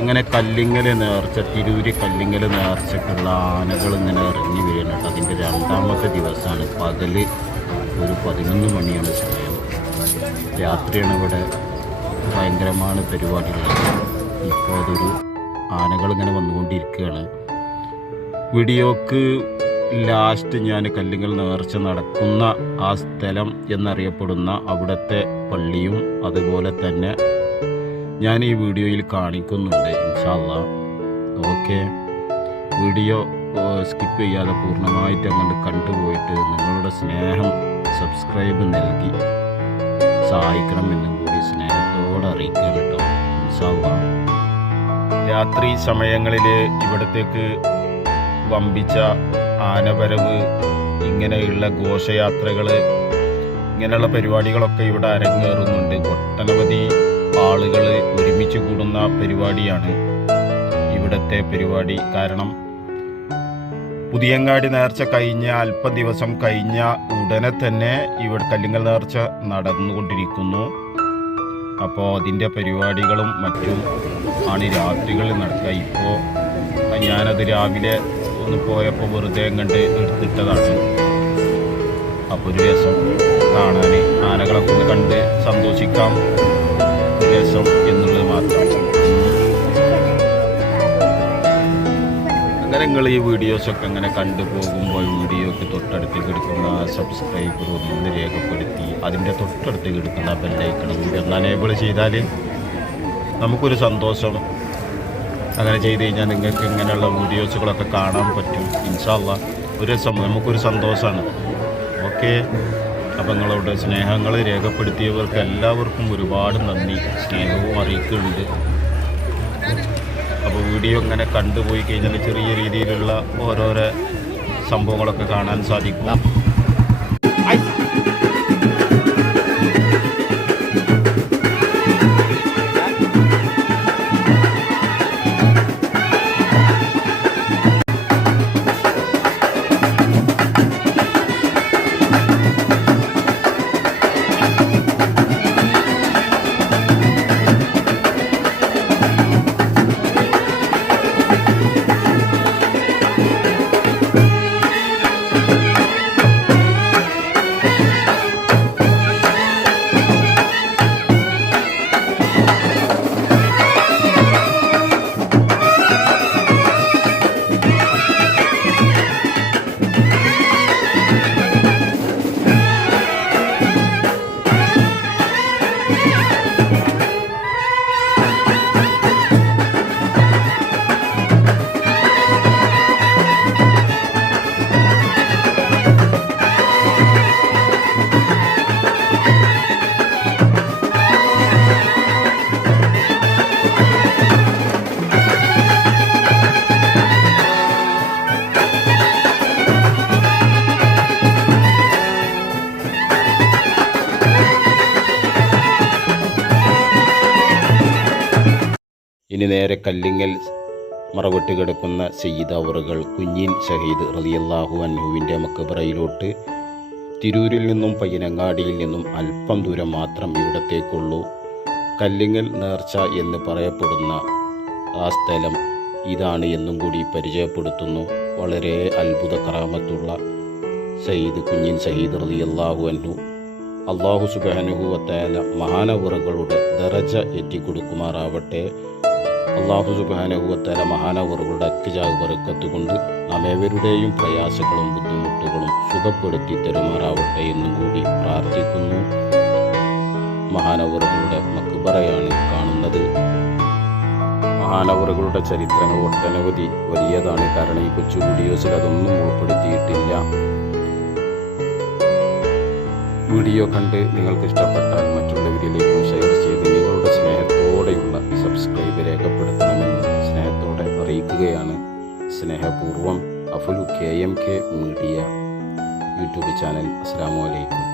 അങ്ങനെ കല്ലിങ്ങൽ നേർച്ച തിരൂര് കല്ലിങ്ങൽ നേർച്ചക്കുള്ള ആനകൾ ഇങ്ങനെ ഇറങ്ങി വീഴുന്നുണ്ട് അതിന്റെ രണ്ടാമത്തെ ദിവസമാണ് പകൽ ഒരു പതിനൊന്ന് മണിയാണ് സമയം. രാത്രിയാണ് ഇവിടെ ഭയങ്കരമാണ് പരിപാടികൾ ഇപ്പോൾ അതൊരു ആനകൾ ഇങ്ങനെ വന്നുകൊണ്ടിരിക്കുകയാണ്. വീഡിയോക്ക് ലാസ്റ്റ് ഞാൻ കല്ലിങ്ങൽ നേർച്ച നടക്കുന്ന ആ സ്ഥലം എന്നറിയപ്പെടുന്ന അവിടുത്തെ പള്ളിയും അതുപോലെ തന്നെ ഞാൻ ഈ വീഡിയോയിൽ കാണിക്കുന്നുണ്ട് ഇൻഷാല്ല ഓക്കെ. വീഡിയോ സ്കിപ്പ് ചെയ്യാതെ പൂർണമായിട്ട് അങ്ങോട്ട് കണ്ടുപോയിട്ട് നിങ്ങളുടെ സ്നേഹം സബ്സ്ക്രൈബ് നൽകി സഹായിക്കണമെന്നും കൂടി സ്നേഹത്തോടെ അറിയിക്കുക കേട്ടോ ഇൻഷാല്ല രാത്രി സമയങ്ങളിൽ ഇവിടത്തേക്ക് വമ്പിച്ച ആനവരവ് ഇങ്ങനെയുള്ള ഘോഷയാത്രകൾ ഇങ്ങനെയുള്ള പരിപാടികളൊക്കെ ഇവിടെ അരങ്ങേറുന്നുണ്ട്. ഒട്ടനവധി ആളുകൾ ഒരുമിച്ച് കൂടുന്ന പരിപാടിയാണ് ഇവിടുത്തെ പരിപാടി. കാരണം പുതിയങ്ങാടി നേർച്ച കഴിഞ്ഞ അല്പ ദിവസം കഴിഞ്ഞ ഉടനെ തന്നെ ഇവിടെ കല്ലിങ്ങൽ നേർച്ച നടന്നുകൊണ്ടിരിക്കുന്നു. അപ്പോൾ അതിന്റെ പരിപാടികളും മറ്റും ആണ് രാത്രികളിൽ നടക്കുക. ഇപ്പോൾ ഞാനത് രാവിലെ ഒന്ന് പോയപ്പോൾ വെറുതെ കണ്ട് എടുത്തിട്ടതാണ്. അപ്പോൾ ഒരു രസം കാണാൻ ആനകളൊക്കെ കണ്ട് സന്തോഷിക്കാം. രസം എന്നുള്ളത് മാത്രം. അങ്ങനെ നിങ്ങൾ ഈ വീഡിയോസൊക്കെ അങ്ങനെ കണ്ടു പോകുമ്പോൾ വീഡിയോക്ക് തൊട്ടടുത്ത് കിടക്കുന്ന സബ്സ്ക്രൈബർ ഒന്ന് രേഖപ്പെടുത്തി അതിന്റെ തൊട്ടടുത്ത് കിടക്കുന്ന ബെല്ലൈക്കണം കൂടി ഒന്ന് അനേബിൾ ചെയ്താൽ നമുക്കൊരു സന്തോഷം. അങ്ങനെ ചെയ്ത് കഴിഞ്ഞാൽ നിങ്ങൾക്ക് ഇങ്ങനെയുള്ള വീഡിയോസുകളൊക്കെ കാണാൻ പറ്റും. ഇൻഷാല്ല ഒരു നമുക്കൊരു സന്തോഷമാണ്. ഓക്കെ അപ്പം നിങ്ങളോട് സ്നേഹങ്ങൾ രേഖപ്പെടുത്തിയവർക്ക് എല്ലാവർക്കും ഒരുപാട് നന്ദി സ്നേഹവും അറിയിക്കുന്നുണ്ട് അപ്പോൾ വീഡിയോ ഇങ്ങനെ കണ്ടുപോയി കഴിഞ്ഞാൽ ചെറിയ രീതിയിലുള്ള ഓരോരോ സംഭവങ്ങളൊക്കെ കാണാൻ സാധിക്കും. ഇനി നേരെ കല്ലിങ്ങൽ മറവിട്ട് കിടക്കുന്ന സയ്യിദ് അവറുകൾ കുഞ്ഞിൻ ഷഹീദ് റതിയല്ലാഹു അൻഹുവിന്റെ മക്കബറയിലോട്ട് തിരൂരിൽ നിന്നും പയ്യനങ്ങാടിയിൽ നിന്നും അല്പം ദൂരം മാത്രം ഇവിടത്തേക്കുള്ളൂ. കല്ലിങ്ങൽ നേർച്ച എന്ന് പറയപ്പെടുന്ന ആ സ്ഥലം ഇതാണ് എന്നും കൂടി പരിചയപ്പെടുത്തുന്നു. വളരെ അത്ഭുത കറാമത്തുള്ള സയ്യിദ് കുഞ്ഞിൻ ഷഹീദ് റളിയല്ലാഹു അൻഹു. അള്ളാഹു സുബാനുഹുവത്തായ മഹാനവറുകളുടെ ദറജ എത്തിക്കൊടുക്കുമാറാവട്ടെ. അള്ളാഹു സുബാനഹുവത്തല മഹാനവറുകളുടെ അക്കിജാവ് വറുക്കത്ത് കൊണ്ട് നാം ഏവരുടെയും പ്രയാസങ്ങളും ബുദ്ധിമുട്ടുകളും സുഖപ്പെടുത്തി തരുമാറാവട്ടെ എന്നും കൂടി പ്രാർത്ഥിക്കുന്നു. മഹാനവറുകളുടെ മക്ബറയാണ് കാണുന്നത്. മഹാനവറുകളുടെ ചരിത്രങ്ങൾ ഒട്ടനവധി വലിയതാണ്. കാരണം ഈ കൊച്ചു വീഡിയോസിൽ അതൊന്നും ഉൾപ്പെടുത്തിയിട്ടില്ല. വീഡിയോ കണ്ട് നിങ്ങൾക്ക് ഇഷ്ടപ്പെട്ടാൽ മറ്റുള്ളവരിലേക്കും ഷെയർ ചെയ്ത് സബ്സ്ക്രൈബ് രേഖപ്പെടുത്തണമെന്ന് സ്നേഹത്തോടെ അറിയിക്കുകയാണ്. സ്നേഹപൂർവം അഫുലു K M K media YouTube channel. അസ്സാം വലൈക്കും